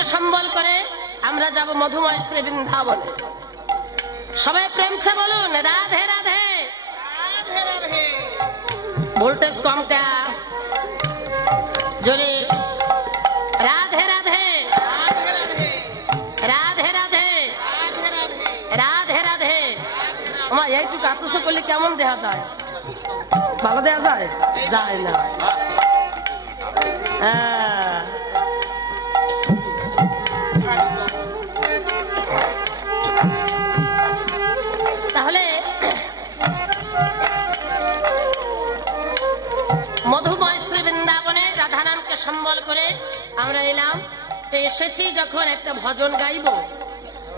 রাধারানীকে সম্বল করে আমরা যাব মধুময় শ্রী বৃন্দাবনে। সবাই প্রেমছে বলুন রাধে রাধে। ভোল্টেজ কমটা জোরে রাধে রাধে রাধে রাধে রাধে রাধে। আমার এইটুকু আত্মস করলে কেমন দেখা যায়? ভালো দেখা যায়? যায় না। তাহলে মধুময় শ্রী বৃন্দাবনে রাধারামকে সম্বল করে আমরা এলাম। তো এসেছি যখন একটা ভজন গাইব,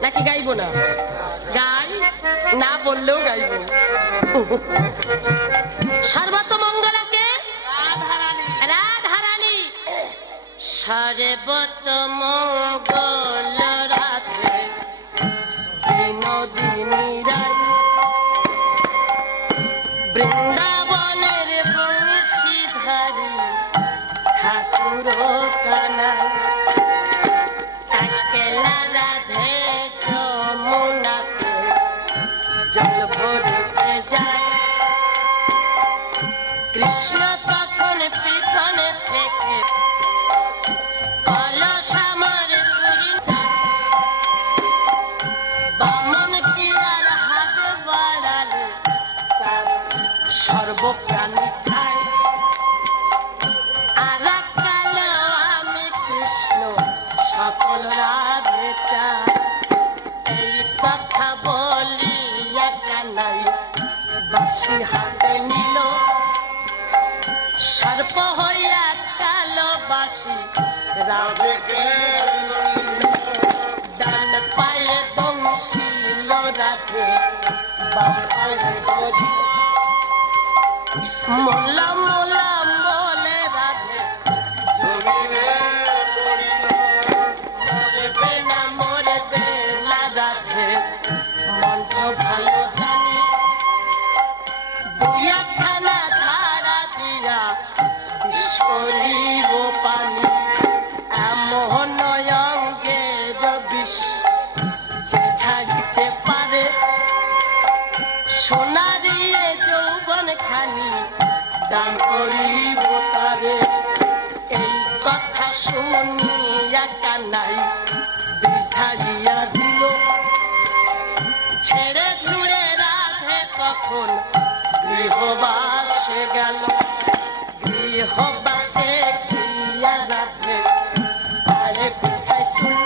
নাকি গাইব না? গাই না বললেও গাইব। সর্বতমঙ্গলকে রাধারানী, সর্বতমঙ্গল রাধে বিনোদিনী রায়, বৃন্দাবনের বংশীধারী ঠাকুর কানাই, একলা রাধে যমুনাতে জল ভরিতে যায়। কৃষ্ণ তখন পিছনে থেকে কলস আমার পুরি যায়। বামন কি আর হাত বাড়ালে সর্বপ্রাণী খায়। আর কালো আমি কৃষ্ণ সকল রাধে চাই। এই কথা বলিয়া কানাই বাঁশি হাতে নিল, সর্প হইয়া কালো বাঁশি রাধে ডান পায়ে দংশিল রাধে বাম পায়ে ধরি। মোলা মোলা বলে রাধে মরবে না মরবে না রাধে, মন্ত্র ভালো জানি। দুই একখানা ছাড়া দিয়া বিষ করিব পানি। এমন অঙ্গের বিষ যে ছাড়িতে পারে, সোনা দিয়ে যৌবন খানি দান করিব তারে। এই কথা শুনিয়া কানাই বিষ ঝাড়িয়া দিল, ছেড়ে ছুড়ে রাধে তখন গৃহবাসে গেল। গৃহবাসে গিয়া রাধে পায়ে পিছায় চুল,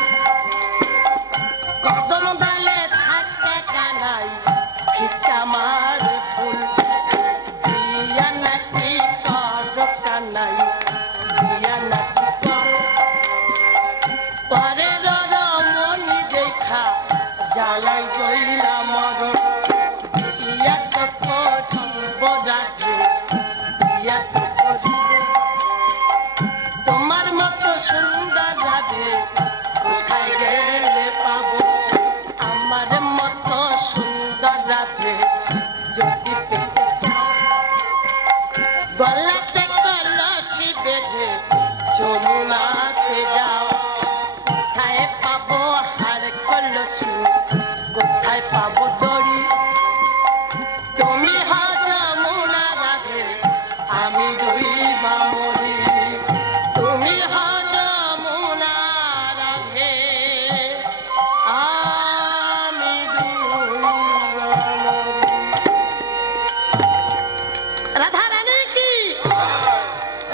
কদম ডালে থাকে কানাই ফিকা মার ফুল। দিয়া নাকি কর কানাই দিয়া নাকি কর, পরের রমণী দেখা জ্বালাই জইলা মরণ। দিয়া তো করিব রাধে দিয়া তো করিব, তোমার মতো সুন্দর রাধে কোথায় গেলে পাবো? আমার মতো সুন্দর রাধে যদি পেতে চাও, গলাতে কলসি বেঁধে যমুনাতে যাও। কোথায় পাবো হার কলসি, কোথায় পাবো দড়ি? তুমি হও যমুনা রাধে, আমি দুই বামরি। তুমি হও যমুনা রাধে, আমি দুই বামরি। রাধারানী কি,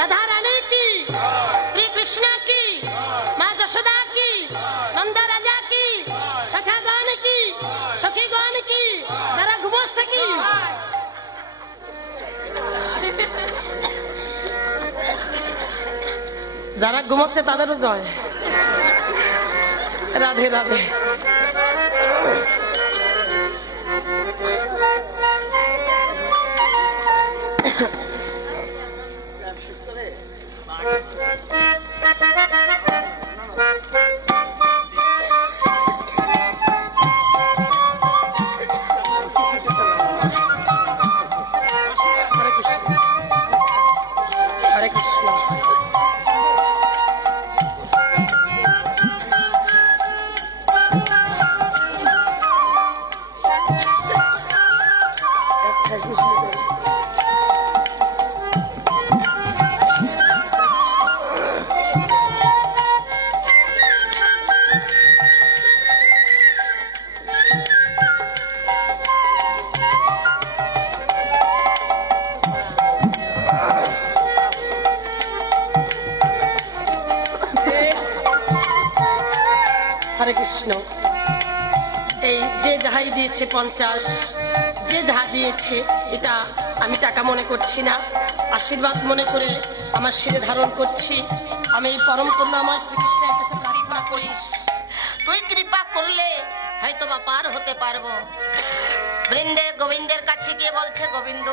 রাধারানী কি, শ্রীকৃষ্ণ কি, মা যশোদা কি, নন্দ রাজা কি, সখাগণ কি, সখীগণ কি, যারা ঘুমোচ্ছে কি? যারা ঘুমোচ্ছে তাদেরও জয়। রাধে রাধে। হরে কৃষ্ণ। হরে কৃষ্ণ। এই যে যাহাই দিয়েছে 50, যে যাহা দিয়েছে, এটা আমি টাকা মনে করছি না, আশীর্বাদ মনে করে আমার শিরে ধারণ করছি। আমি পরম করুণাময় শ্রীকৃষ্ণের কাছে প্রার্থনা করি, তুই কৃপা করলে হয়তো বা পার হতে পারবো। বৃন্দে গোবিন্দের কাছে গিয়ে বলছে, গোবিন্দ,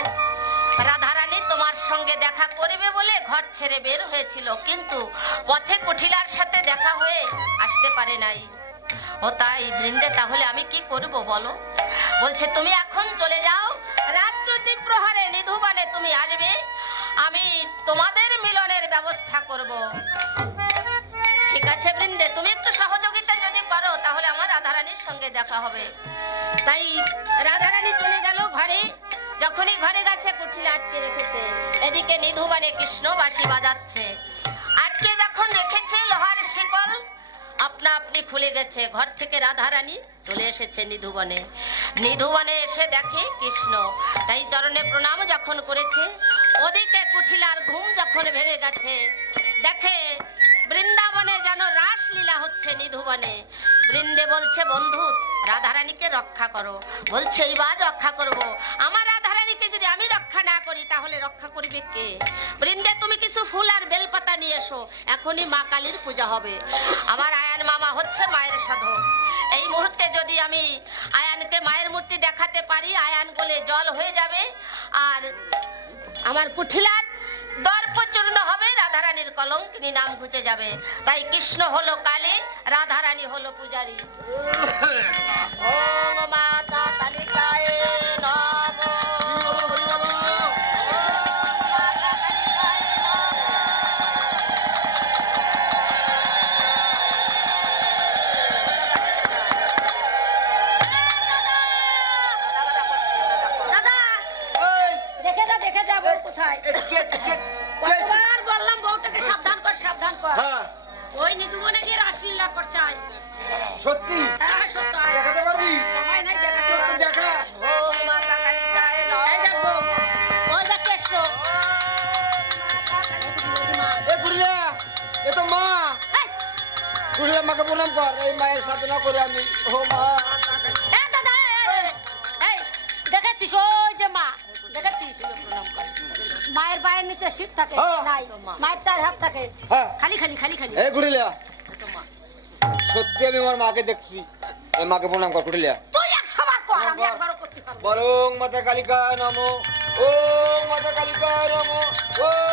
রাধারানী তোমার সঙ্গে দেখা করবে বলে ঘর ছেড়ে বের হয়েছিল, কিন্তু পথে কুঠিলার সাথে দেখা হয়ে আসতে পারে নাই। ও তাই বৃন্দে, তাহলে আমি কি করব বলো? বলছে, তুমি এখন চলে যাও, রাত্রি প্রহরে নিধুবনে তুমি আসবে, আমি তোমাদের মিলনের ব্যবস্থা করব। ঠিক আছে বৃন্দে, তুমি একটু সহযোগিতা যদি করো তাহলে আমার রাধারানীর সঙ্গে দেখা হবে। তাই রাধারানী চলে গেল ঘরে। যখনই ঘরে গেছে, কুঠিলা আটকে রেখেছে, এদিকে নিধুবনে কৃষ্ণ বাঁশি বাজাচ্ছে। আটকে যখন রেখেছে, লোহার শিকল আপনা আপনি খুলে গেছে। ঘর থেকে রাধারানী চলে এসেছে নিধুবনে। নিধুবনে এসে দেখে কৃষ্ণ, তাই চরণে প্রণাম যখন করেছে, ওদিকে কুঠিলার ঘুম যখন ভেঙে গেছে, দেখে বৃন্দাবনে যেন রাসলীলা হচ্ছে নিধুবনে। বৃন্দে বলছে, বন্ধু রাধারানীকে রক্ষা করো। বলছে, এইবার রক্ষা করব। আমার রাধারানীকে যদি আমি রক্ষা না করি তাহলে রক্ষা করবে কে? বৃন্দে, তুমি কিছু ফুল আর বেলপাতা নিয়ে এসো, এখনই মা কালীর পূজা হবে। আমার আয়ান মামা হচ্ছে মায়ের সাধক। এই মুহূর্তে যদি আমি আয়ানকে মায়ের মূর্তি দেখাতে পারি, আয়ান গলে জল হয়ে যাবে আর আমার কুঠিলার দর্প চূর্ণ হবে, রাধারানীর কলঙ্কিনী নাম ঘুচে যাবে। তাই কৃষ্ণ হলো কালী, রাধারানী হলো পূজারী। ওম মাতা কালিকায়ে নমঃ। কতবার বললাম বউটাকে সাবধান কর, সাবধান কর। ওই নিধুবনে গিয়ে রাসলীলা করছে। সত্যি? হ্যাঁ সত্য। দেখাতে পারবি? সময় নাই দেখাতে। তো দেখা। ওম মাতা কালিকায়ে নমঃ। এই দেখো, ওই দেখ কৃষ্ণ। এ গুড়িয়া, এ তো মা। গুড়িয়া, মাকে প্রণাম কর। এই মায়ের সাধনা করে আমি। ও মা। এ দাদা, এই দেখেছিস ওই যে মা, দেখেছিস মায়ের পায়ের নিচে শীত থাকে নাই, মায়ের 4 হাত থাকে, খালি খালি খালি খালি। এই গুড়িয়া, সত্যি আমি আমার মাকে দেখছি। এই মাকে প্রণাম কর গুড়িয়া। তুই 100 বার কর, আমি একবারও করতে পারবো। বলং মাতা কালিকায় নমঃ। ওম মাতা কালিকায় নমঃ। ওম।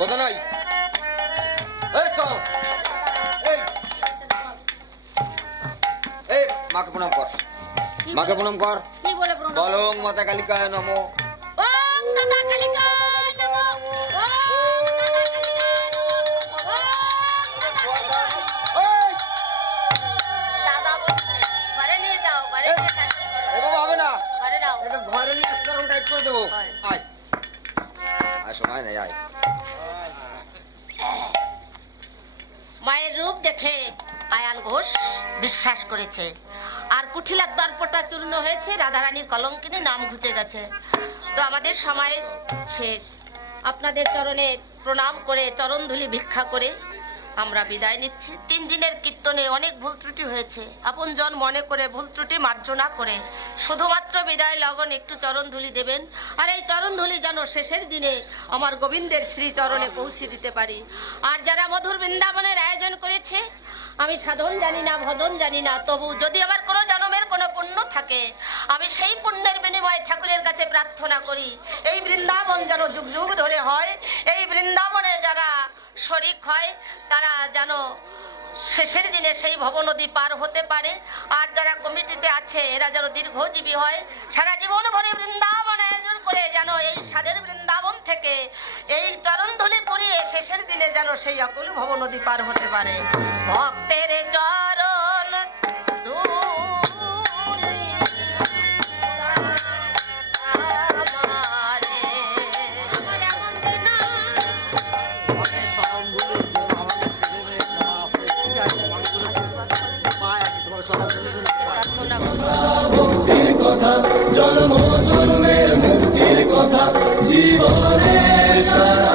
কথা নাই। এই তো, এই মাকে প্রণাম কর, মাকে প্রণাম কর। কি বলে প্রণাম? বলং মাতা কালিকায় নমঃ। ওম মাতা কালিকায় নমঃ। দাদা বলছে, ঘরে নিয়ে যাও, ঘরে নিয়ে শান্তি করো। এভাবে হবে না, ঘরে নাও। এটা ঘরে নিয়ে একটা টাইট করে দেবো। আয় আয়, সময় নেই, আয়। মায়ের রূপ দেখে আয়ান ঘোষ বিশ্বাস করেছে, আর কুঠিলার দর্পটা চূর্ণ হয়েছে, রাধারানীর কলঙ্কিনী নাম ঘুচে গেছে। তো আমাদের সময় শেষ। আপনাদের চরণে প্রণাম করে, চরণধুলি ভিক্ষা করে আমরা বিদায় নিচ্ছি। 3 দিনের কীর্তনে অনেক ভুল ত্রুটি হয়েছে, আপনজন মনে করে ভুল ত্রুটি মার্জনা করে শুধুমাত্র বিদায় লগন একটু চরণধুলি দেবেন। আর এই চরণধুলি যেন শেষের দিনে আমার গোবিন্দের শ্রী চরণে পৌঁছে দিতে পারি। আর যারা মধুর বৃন্দাবনের আয়োজন করেছে, আমি সাধন জানি না, ভজন জানি না, তবু যদি আমার কোনো জন্মের কোনো পুণ্য থাকে, আমি সেই পুণ্যের বিনিময়ে ঠাকুরের কাছে প্রার্থনা করি এই বৃন্দাবন যেন যুগ যুগ ধরে হয়। এই বৃন্দাবনে যারা শরিক হয় তারা যেন শেষের দিনে সেই ভব নদী পার হতে পারে। আর যারা কমিটিতে আছে এরা যেন দীর্ঘজীবী হয়, সারা জীবন ভরে বৃন্দাবন আয়োজন করে যেন এই স্বাদের বৃন্দাবন থেকে এই চরণধুলি করিয়ে শেষের দিনে যেন সেই অকুল ভব নদী পার হতে পারে। ভক্তের চরণ ধুলি আমারে প্রার্থনা করো। মুক্তির কথা, জন্ম জন্মের মুক্তির কথা, জীবনের সারা